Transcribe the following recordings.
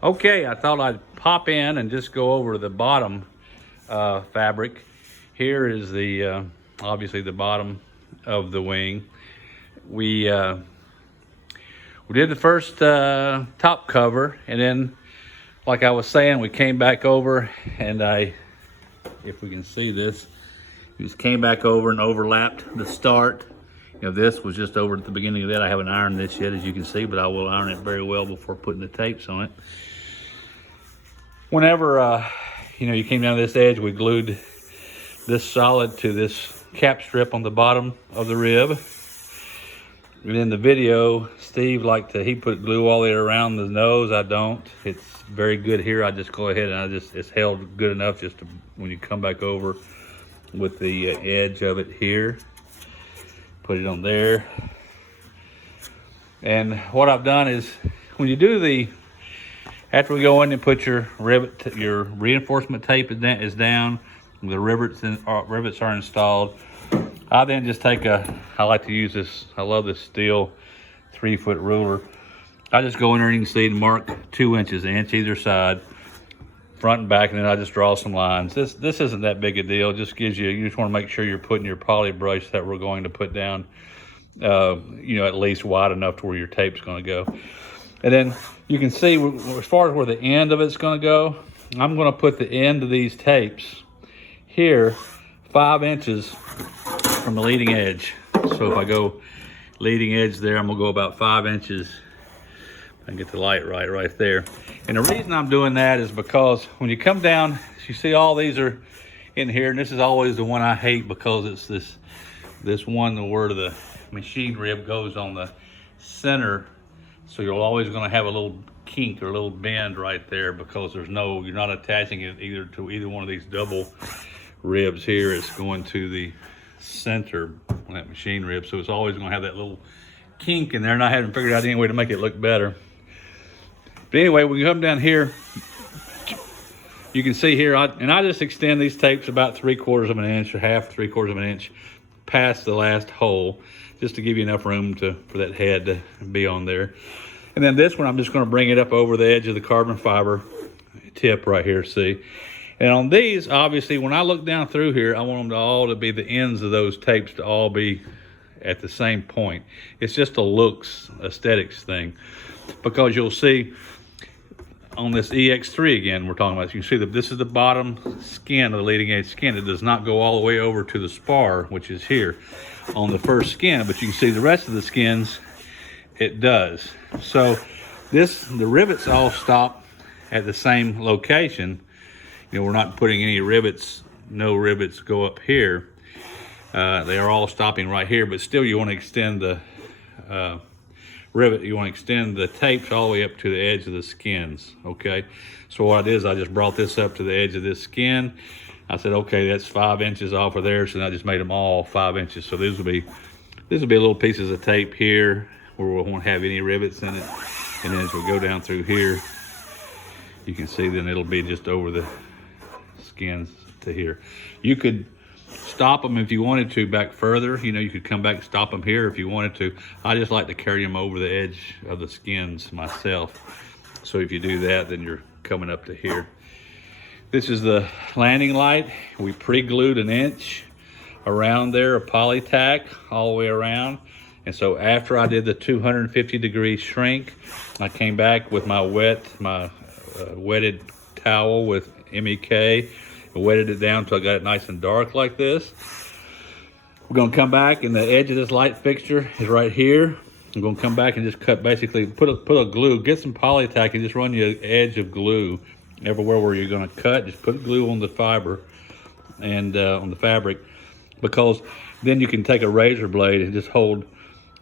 Okay, I thought I'd pop in and just go over the bottom fabric. Here is the obviously the bottom of the wing. We did the first top cover, and then, like I was saying, we came back over, and if we can see this, we just came back over and overlapped the start. This was just over at the beginning of that. I haven't ironed this yet, as you can see, but I will iron it very well before putting the tapes on it. Whenever, you came down this edge, we glued this solid to this cap strip on the bottom of the rib. And in the video, Steve he put glue all the way around the nose. I don't. It's very good here. I just go ahead and it's held good enough just to, when you come back over with the edge of it here, put it on there. And what I've done is, when you do after we go in and put your reinforcement tape is down, the rivets are installed, I then just I like to use this, I love this steel 3-foot ruler. I just go in there and you can see and mark 2 inches, an inch either side, front and back, and then I just draw some lines. This isn't that big a deal. It just gives you just want to make sure you're putting your poly brush that we're going to put down, at least wide enough to where your tape's going to go. And then you can see, as far as where the end of it's going to go, I'm going to put the end of these tapes here 5 inches from the leading edge. So if I go leading edge there, I'm going to go about 5 inches. I can get the light right there. And the reason I'm doing that is because when you come down, you see all these are in here, and this is always the one I hate, because it's this one where the machine rib goes on the center. So you're always going to have a little kink or a little bend right there, because you're not attaching it to either one of these double ribs here. It's going to the center on that machine rib. So it's always going to have that little kink in there, and I haven't figured out any way to make it look better. But anyway, when you come down here, you can see here, I just extend these tapes about 3/4 of an inch or 3/4 of an inch past the last hole, just to give you enough room for that head to be on there. And then this one, I'm just going to bring it up over the edge of the carbon fiber tip right here, see? And on these, obviously, when I look down through here, I want them all to be, the ends of those tapes to all be at the same point. It's just a aesthetics thing, because you'll see on this EX3 again, we're talking about, you can see that this is the bottom skin of the leading edge skin. It does not go all the way over to the spar, which is here on the first skin, but you can see the rest of the skins, it does. So the rivets all stop at the same location. We're not putting any rivets, no rivets go up here. They are all stopping right here, but still you want to extend the rivet, you want to extend the tapes all the way up to the edge of the skins, okay? So what I did is I just brought this up to the edge of this skin. I said, okay, that's 5 inches off of there, so I just made them all 5 inches. So these will be little pieces of tape here where we won't have any rivets in it. And then as we go down through here, you can see then it'll be just over the skins to here. You could stop them if you wanted to back further. You could come back and stop them here if you wanted to. I just like to carry them over the edge of the skins myself. So if you do that, then you're coming up to here. This is the landing light. We pre-glued an inch around there of poly tack all the way around. And so after I did the 250-degree shrink, I came back with my wetted towel with MEK, wetted it down until I got it nice and dark like this. We're gonna come back, and the edge of this light fixture is right here. I'm gonna come back and just cut, basically put a glue, get some poly tack and just run your edge of glue everywhere where you're gonna cut. Just put glue on the fiber and on the fabric, because then you can take a razor blade and just hold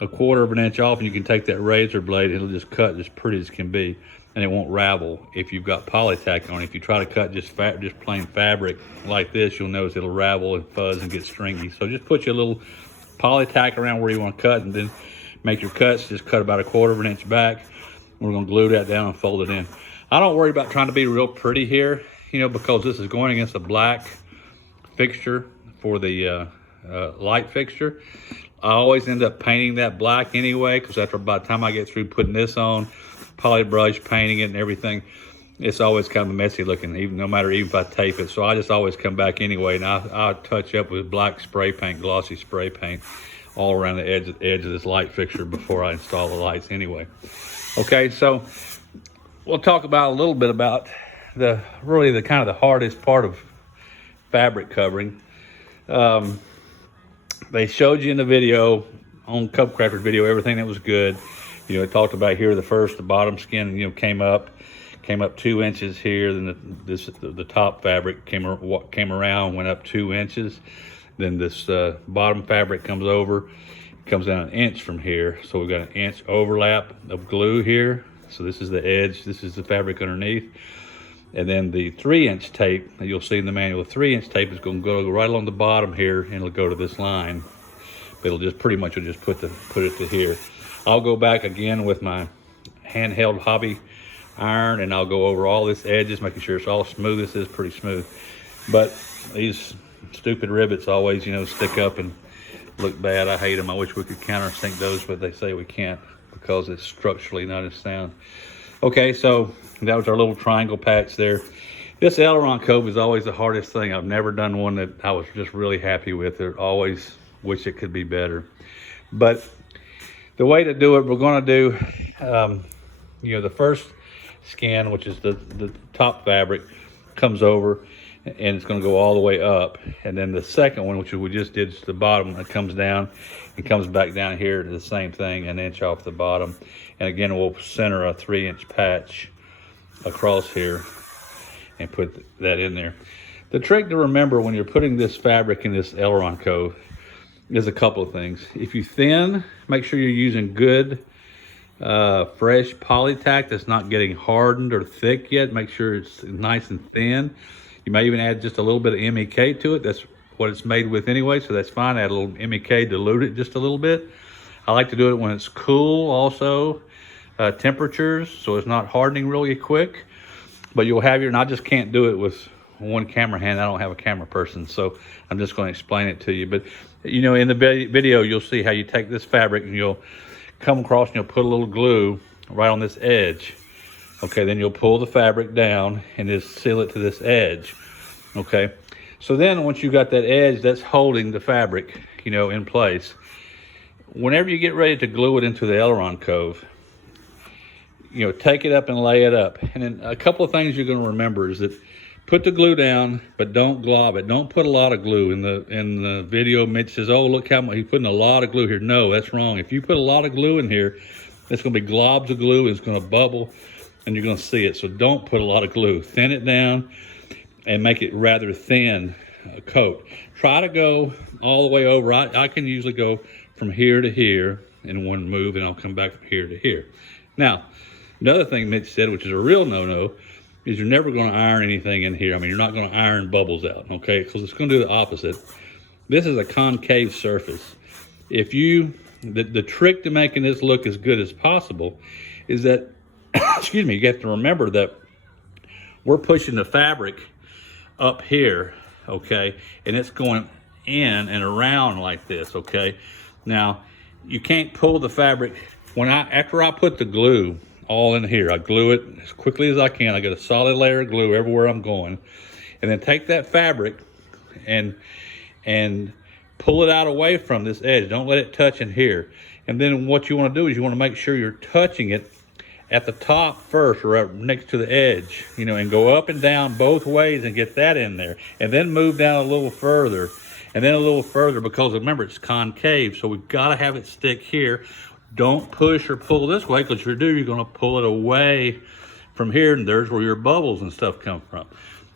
1/4 of an inch off, and you can take that razor blade and it'll just cut as pretty as can be, and it won't ravel if you've got poly tack on. If you try to cut just plain fabric like this, you'll notice it'll ravel and fuzz and get stringy. So just put your little poly tack around where you want to cut, and then make your cuts. Just cut about 1/4 of an inch back. We're going to glue that down and fold it in. I don't worry about trying to be real pretty here, because this is going against a black fixture for the light fixture. I always end up painting that black anyway, because by the time I get through putting this on, poly brush painting it and everything, it's always kind of messy looking, even if I tape it. So I just always come back anyway, and I'll touch up with black spray paint, glossy spray paint, all around the edge of this light fixture before I install the lights anyway. Okay, so we'll talk about a little bit about the kind of the hardest part of fabric covering. They showed you in the video, on Cup Crafters video, everything that was good. You know, it talked about here the bottom skin, you know, came up 2 inches here. Then the top fabric came around, went up 2 inches. Then this bottom fabric comes down 1 inch from here. So we've got 1 inch overlap of glue here. So this is the edge, this is the fabric underneath. And then the 3-inch tape, you'll see in the manual, the 3-inch tape is going to go right along the bottom here, and it'll go to this line. It'll just put it to here. I'll go back again with my handheld hobby iron, and I'll go over all this edges, making sure it's all smooth. This is pretty smooth, but these stupid rivets always, you know, stick up and look bad. I hate them. I wish we could countersink those, but they say we can't because it's structurally not as sound. Okay, so that was our little triangle patch there. This aileron cove is always the hardest thing. I've never done one that I was just really happy with. I always wish it could be better. But the way to do it, we're going to do, you know, the first skin, which is the top fabric, comes over, and it's going to go all the way up. And then the second one, which we just did, is the bottom. It comes down and comes back down here to the same thing, 1 inch off the bottom. And again, we'll center a 3-inch patch across here and put that in there. The trick to remember when you're putting this fabric in this aileron cove is a couple of things. If you thin, make sure you're using good fresh polytack that's not getting hardened or thick yet. Make sure it's nice and thin. You may even add just a little bit of MEK to it. That's what it's made with anyway, so that's fine. Add a little MEK, dilute it just a little bit. I like to do it when it's cool also, temperatures, so it's not hardening really quick. But you'll have and I just can't do it with one camera hand. I don't have a camera person, so I'm just going to explain it to you. But you know, in the video, you'll see how you take this fabric and you'll come across and you'll put a little glue right on this edge. Okay, then you'll pull the fabric down and just seal it to this edge. Okay, so then once you got that edge that's holding the fabric, you know, in place, whenever you get ready to glue it into the aileron cove, you know, take it up and lay it up. And then a couple of things you're going to remember is that put the glue down, but don't glob it. Don't put a lot of glue. In the video, Mitch says, oh, look how much he's putting a lot of glue here. No, that's wrong. If you put a lot of glue in here, it's going to be globs of glue. It's going to bubble, and you're going to see it. So don't put a lot of glue. Thin it down and make it rather thin coat. Try to go all the way over. I can usually go from here to here in one move, and I'll come back from here to here. Now, another thing Mitch said, which is a real no-no, is you're never going to iron anything in here. I mean, you're not going to iron bubbles out, okay? Because it's going to do the opposite. This is a concave surface. If you, the trick to making this look as good as possible is that, excuse me, you have to remember that we're pushing the fabric up here, okay? And it's going in and around like this, okay? Now, you can't pull the fabric. After I put the glue all in here, I glue it as quickly as I can. I get a solid layer of glue everywhere I'm going, and then take that fabric and pull it out away from this edge. Don't let it touch in here. And then what you want to do is you want to make sure you're touching it at the top first, or up next to the edge, you know, and go up and down both ways and get that in there, and then move down a little further, and then a little further, because remember, it's concave, so we've got to have it stick here. Don't push or pull this way, because if you do, you're going to pull it away from here, and there's where your bubbles and stuff come from.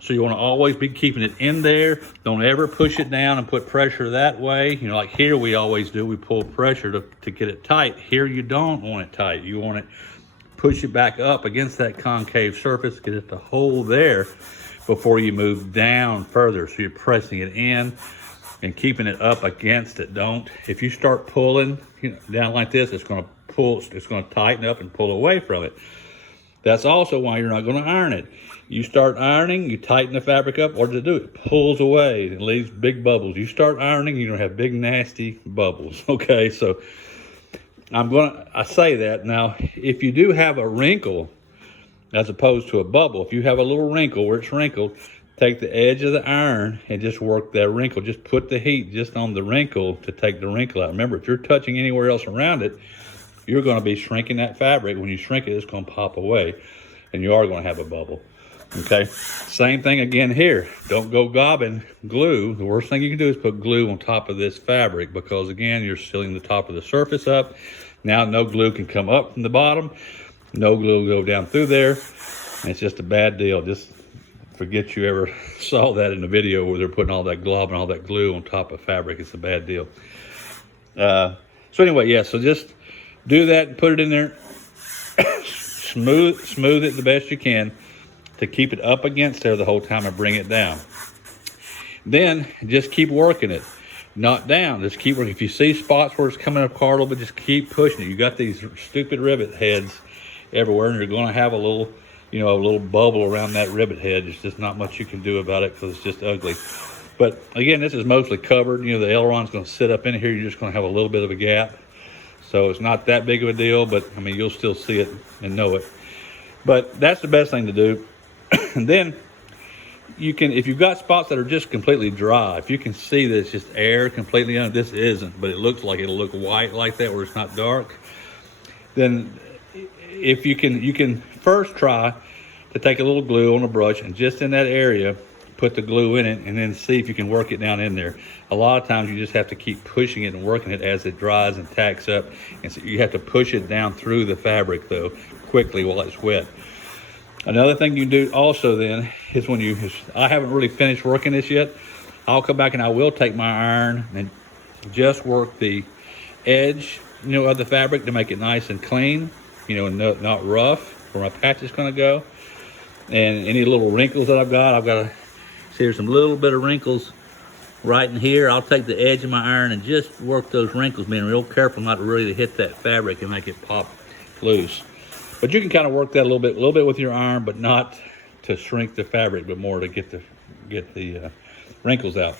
So you want to always be keeping it in there. Don't ever push it down and put pressure that way. You know, like here we always do, we pull pressure to get it tight. Here you don't want it tight. You want it, push it back up against that concave surface, get it to hold there before you move down further. So you're pressing it in and keeping it up against it. Don't, if you start pulling, you know, down like this, it's going to pull, it's going to tighten up and pull away from it. That's also why you're not going to iron it. You start ironing, you tighten the fabric up, or to do it pulls away and leaves big bubbles. You start ironing, you're going to have big nasty bubbles. Okay, so I say that. Now, if you do have a wrinkle, as opposed to a bubble, if you have a little wrinkle where it's wrinkled, take the edge of the iron and just work that wrinkle. Just put the heat just on the wrinkle to take the wrinkle out. Remember, if you're touching anywhere else around it, you're going to be shrinking that fabric. When you shrink it, it's going to pop away, and you are going to have a bubble. Okay, same thing again here. Don't go gobbing glue. The worst thing you can do is put glue on top of this fabric, because again, you're sealing the top of the surface up. Now no glue can come up from the bottom. No glue will go down through there. And it's just a bad deal. Just forget you ever saw that in the video where they're putting all that glob and all that glue on top of fabric. It's a bad deal. So anyway, yeah, so just do that and put it in there. smooth it the best you can to keep it up against there the whole time and bring it down. Then just keep working it, not down. Just keep working. If you see spots where it's coming apart a little bit, just keep pushing it. You got these stupid rivet heads everywhere, and you're going to have a little, a little bubble around that rivet head. There's just not much you can do about it because it's just ugly. But again, this is mostly covered. The aileron's going to sit up in here. You're just going to have a little bit of a gap. So it's not that big of a deal, but I mean, you'll still see it and know it. But that's the best thing to do. And then you can, if you've got spots that are just completely dry, if you can see that it's just air completely under, this isn't, but it looks like it'll look white like that where it's not dark, then if you can first try to take a little glue on a brush and just in that area, put the glue in it and then see if you can work it down in there. A lot of times you just have to keep pushing it and working it as it dries and tacks up. And so you have to push it down through the fabric though, quickly while it's wet. Another thing you can do also then is I haven't really finished working this yet, I'll come back and I will take my iron and just work the edge, of the fabric to make it nice and clean, and not rough where my patch is going to go. And any little wrinkles that I've got to see there's some little bit of wrinkles right in here. I'll take the edge of my iron and just work those wrinkles, being real careful not to really hit that fabric and make it pop loose. But you can kind of work that a little bit with your iron, but not to shrink the fabric, but more to get the wrinkles out.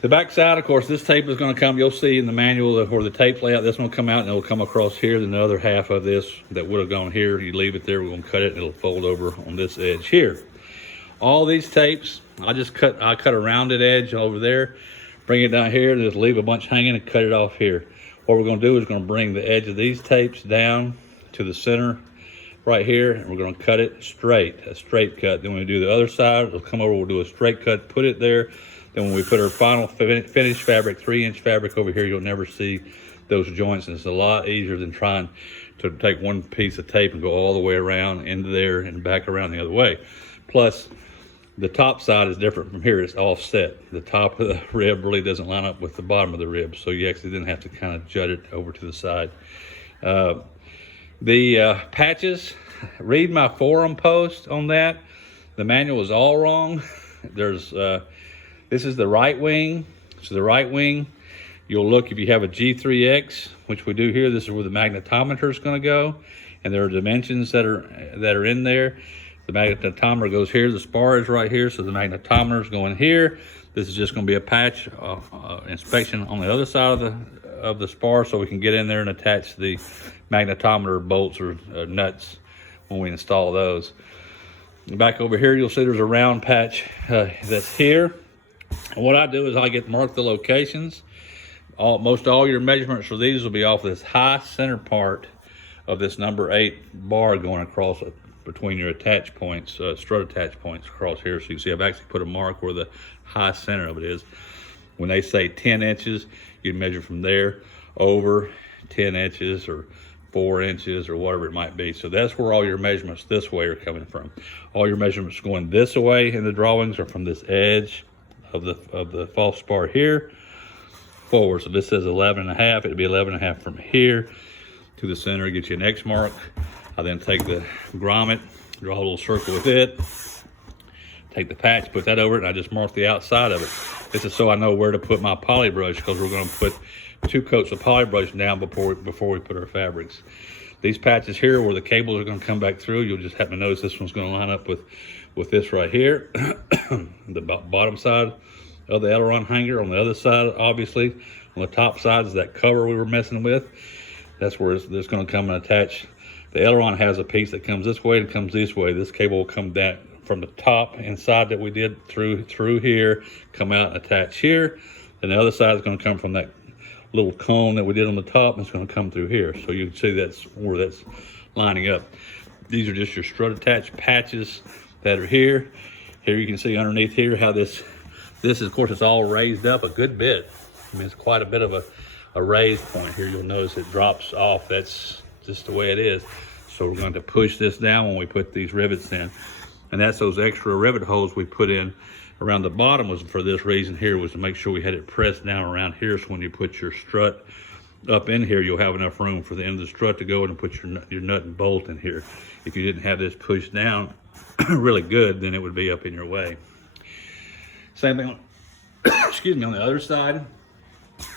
The back side, of course, this tape is going to come. You'll see in the manual where the tape's laid out. This one will come out and it'll come across here. Then the other half of this that would have gone here, you leave it there. We're going to cut it and it'll fold over on this edge here. All these tapes, I cut a rounded edge over there, bring it down here, and just leave a bunch hanging and cut it off here. What we're going to do is going to bring the edge of these tapes down to the center right here, and we're going to cut it straight, a straight cut. Then when we do the other side, we'll come over, we'll do a straight cut, put it there. Then when we put our final finished fabric, 3-inch fabric over here, you'll never see those joints, and it's a lot easier than trying to take one piece of tape and go all the way around into there and back around the other way. Plus, the top side is different from here. It's offset. The top of the rib really doesn't line up with the bottom of the rib, so you actually then have to kind of jut it over to the side. The patches, read my forum post on that. The manual is all wrong. This is the right wing. So the right wing, you'll look if you have a G3X, which we do here. This is where the magnetometer is going to go, and there are dimensions that are in there. The magnetometer goes here. The spar is right here, so the magnetometer is going here. This is just going to be a patch inspection on the other side of the spar, so we can get in there and attach the magnetometer bolts or nuts when we install those. Back over here, you'll see there's a round patch that's here. And what I do is I mark the locations. Most all your measurements for these will be off this high center part of this number 8 bar going across it between your attach points, strut attach points across here. So you see I've actually put a mark where the high center of it is. When they say 10 inches, you measure from there over 10 inches or 4 inches or whatever it might be. So that's where all your measurements this way are coming from. All your measurements going this way in the drawings are from this edge of the false spar here forward. So this says 11.5. It'd be 11.5 from here to the center, get you an X mark. I then take the grommet, draw a little circle with it, take the patch, put that over it, and I just mark the outside of it. This is so I know where to put my poly brush, because we're going to put 2 coats of poly brush down before we put our fabrics. These patches here where the cables are going to come back through, you'll just happen to notice this one's going to line up with this right here, the bottom side of the aileron hanger. On the other side, obviously, On the top side is that cover we were messing with. That's where it's going to come and attach. The aileron has a piece that comes this way and comes this way. This cable will come down from the top inside that we did through here, come out and attach here. And the other side is going to come from that little cone that we did on the top, and it's going to come through here. So you can see that's where that's lining up. These are just your strut attached patches that are here. Here you can see underneath here how this is, of course, it's all raised up a good bit. I mean, it's quite a bit of a raised point here. You'll notice it drops off. That's just the way it is. So we're going to push this down when we put these rivets in. And that's those extra rivet holes we put in around the bottom was for this reason here, was to make sure we had it pressed down around here. So when you put your strut up in here, you'll have enough room for the end of the strut to go in and put your nut and bolt in here. If you didn't have this pushed down really good, then it would be up in your way. Same thing on, excuse me, on the other side.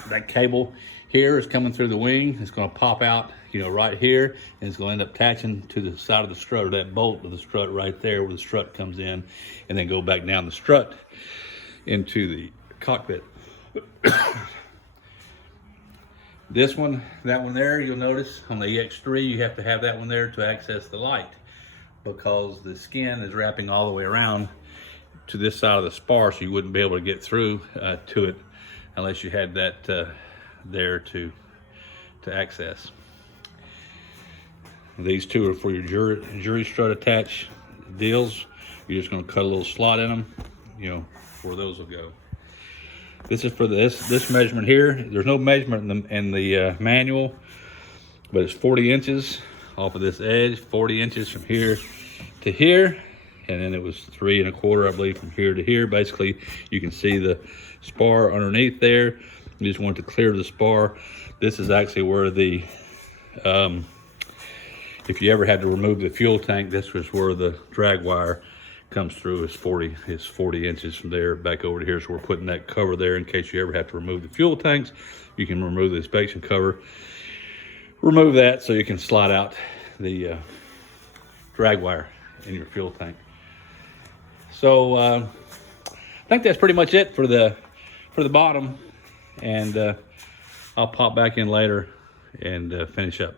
That cable here is coming through the wing. It's going to pop out, you know, right here, and it's going to end up attaching to the side of the strut, or that bolt of the strut right there where the strut comes in, and then go back down the strut into the cockpit. This one, that one there, you'll notice on the EX3, you have to have that one there to access the light, because the skin is wrapping all the way around to this side of the spar, so you wouldn't be able to get through to it unless you had that there to access. These two are for your jury strut attach deals. You're just going to cut a little slot in them, you know, where those will go. This is for this measurement here. There's no measurement in the manual, but it's 40 inches off of this edge, 40 inches from here to here, and then it was 3 1/4, I believe, from here to here. Basically, you can see the spar underneath there. You just want to clear the spar. This is actually where the, if you ever had to remove the fuel tank, this was where the drag wire comes through. Is 40 inches from there back over to here. So we're putting that cover there in case you ever have to remove the fuel tanks. You can remove the inspection cover. Remove that so you can slide out the drag wire in your fuel tank. So I think that's pretty much it for the bottom, and I'll pop back in later and finish up.